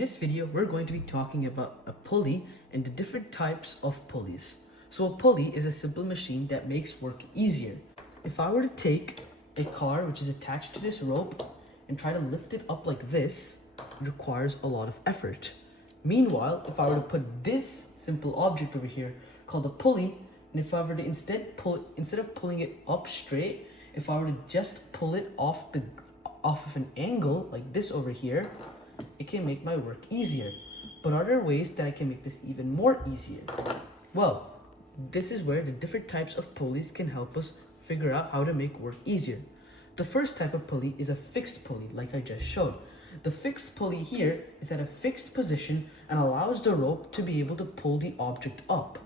this video, we're going to be talking about a pulley and the different types of pulleys. So a pulley is a simple machine that makes work easier. If I were to take a car which is attached to this rope and try to lift it up like this, it requires a lot of effort. Meanwhile, if I were to put this simple object over here called a pulley, and if I were to instead of pulling it up straight, if I were to just pull it off of an angle like this over here, it can make my work easier. But are there ways that I can make this even more easier? Well, this is where the different types of pulleys can help us figure out how to make work easier. The first type of pulley is a fixed pulley, like I just showed. The fixed pulley here is at a fixed position and allows the rope to be able to pull the object up.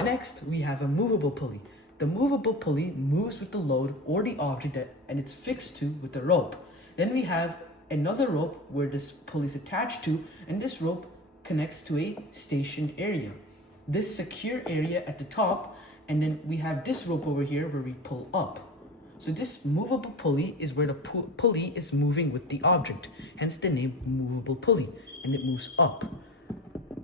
Next, we have a movable pulley. The movable pulley moves with the load or the object and it's fixed to with the rope. Then we have another rope where this pulley is attached to, and this rope connects to a stationed area. This secure area at the top, and then we have this rope over here where we pull up. So this movable pulley is where the pulley is moving with the object, hence the name movable pulley, and it moves up.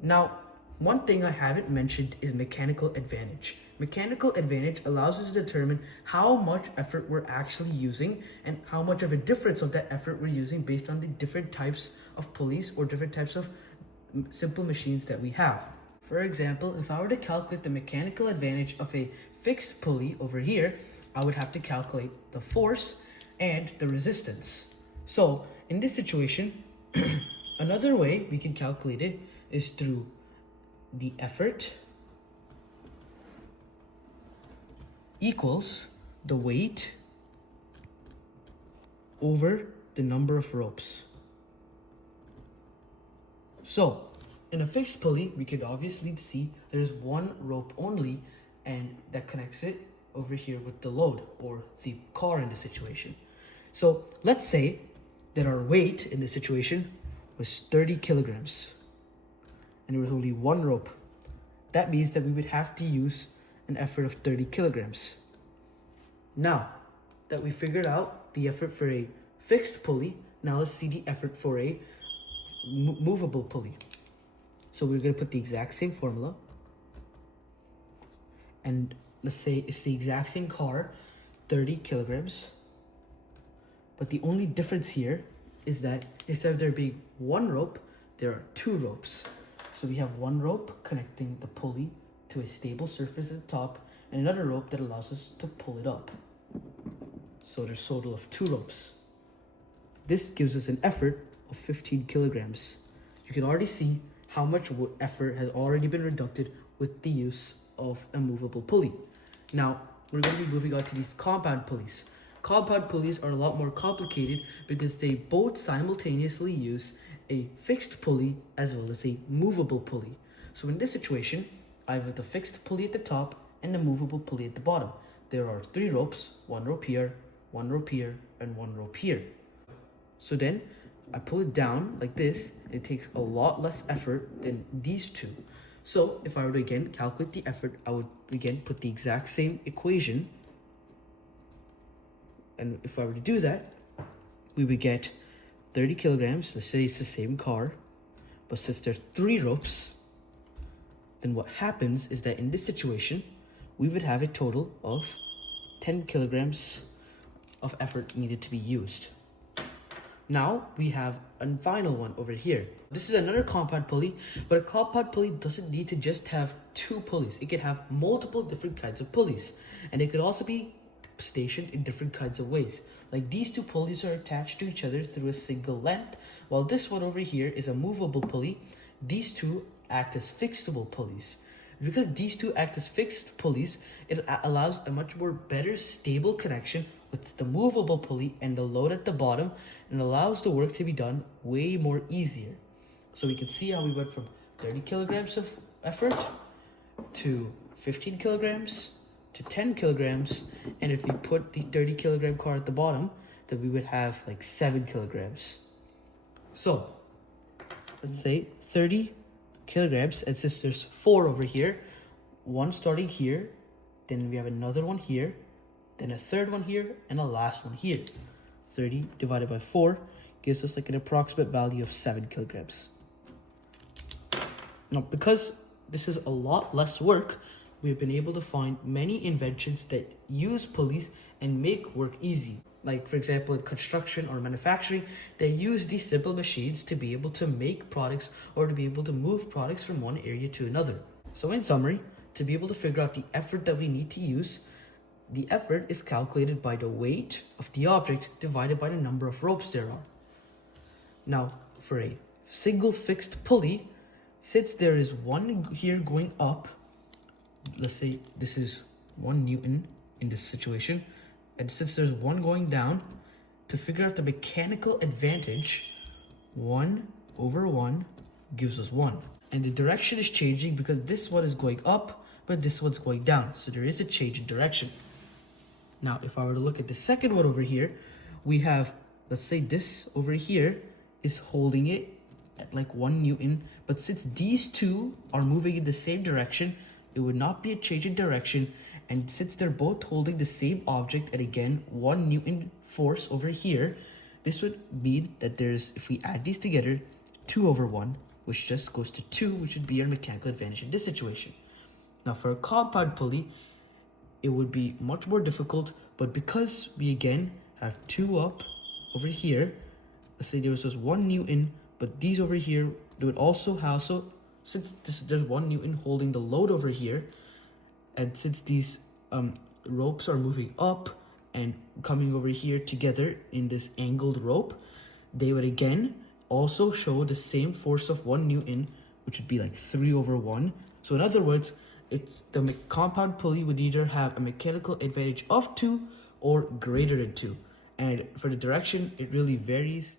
Now, one thing I haven't mentioned is mechanical advantage. Mechanical advantage allows us to determine how much effort we're actually using and how much of a difference of that effort we're using based on the different types of pulleys or different types of simple machines that we have. For example, if I were to calculate the mechanical advantage of a fixed pulley over here, I would have to calculate the force and the resistance. So in this situation, another way we can calculate it is through the effort equals the weight over the number of ropes. So in a fixed pulley, we could obviously see there's one rope only, and that connects it over here with the load or the car in the situation. So let's say that our weight in the situation was 30 kilograms and there was only one rope. That means that we would have to use an effort of 30 kilograms. Now that we figured out the effort for a fixed pulley, now let's see the effort for a movable pulley. So we're going to put the exact same formula, and let's say it's the exact same car, 30 kilograms. But the only difference here is that instead of there being one rope, there are two ropes. So we have one rope connecting the pulley to a stable surface at the top, and another rope that allows us to pull it up. So there's a total of two ropes. This gives us an effort of 15 kilograms. You can already see how much effort has already been reduced with the use of a movable pulley. Now, we're going to be moving on to these compound pulleys. Compound pulleys are a lot more complicated because they both simultaneously use a fixed pulley as well as a movable pulley. So in this situation, I have the fixed pulley at the top and the movable pulley at the bottom. There are three ropes, one rope here, one rope here, and one rope here. So then I pull it down like this, and it takes a lot less effort than these two. So if I were to again calculate the effort, I would again put the exact same equation. And if I were to do that, we would get 30 kilograms. Let's say it's the same car, but since there's three ropes, then what happens is that in this situation, we would have a total of 10 kilograms of effort needed to be used. Now we have a final one over here. This is another compound pulley, but a compound pulley doesn't need to just have two pulleys. It could have multiple different kinds of pulleys, and it could also be stationed in different kinds of ways. Like these two pulleys are attached to each other through a single length, while this one over here is a movable pulley. These two act as fixable pulleys. Because these two act as fixed pulleys, it allows a much more better stable connection with the movable pulley and the load at the bottom, and allows the work to be done way more easier. So we can see how we went from 30 kilograms of effort to 15 kilograms to 10 kilograms, and if we put the 30 kilogram car at the bottom, then we would have like 7 kilograms. So let's say 30 kilograms, and since there's four over here, one starting here, then we have another one here, then a third one here, and a last one here. 30 divided by 4 gives us like an approximate value of 7 kilograms. Now, because this is a lot less work, we've been able to find many inventions that use pulleys and make work easy. Like, for example, in construction or manufacturing, they use these simple machines to be able to make products or to be able to move products from one area to another. So in summary, to be able to figure out the effort that we need to use, the effort is calculated by the weight of the object divided by the number of ropes there are. Now, for a single fixed pulley, since there is one here going up, let's say this is 1 Newton in this situation, and since there's one going down, to figure out the mechanical advantage, 1/1 gives us 1. And the direction is changing because this one is going up, but this one's going down. So there is a change in direction. Now, if I were to look at the second one over here, we have, let's say this over here is holding it at like 1 Newton. But since these two are moving in the same direction, it would not be a change in direction. And since they're both holding the same object at, again, 1 Newton force over here, this would mean that there's, if we add these together, 2/1, which just goes to 2, which would be our mechanical advantage in this situation. Now, for a compound pulley, it would be much more difficult, but because we again have 2 up over here, let's say there was just 1 Newton, but these over here, they would also have, so since there's 1 Newton holding the load over here, and since these ropes are moving up and coming over here together in this angled rope, they would again also show the same force of 1 Newton, which would be like 3/1. So in other words, the compound pulley would either have a mechanical advantage of 2 or greater than 2. And for the direction, it really varies.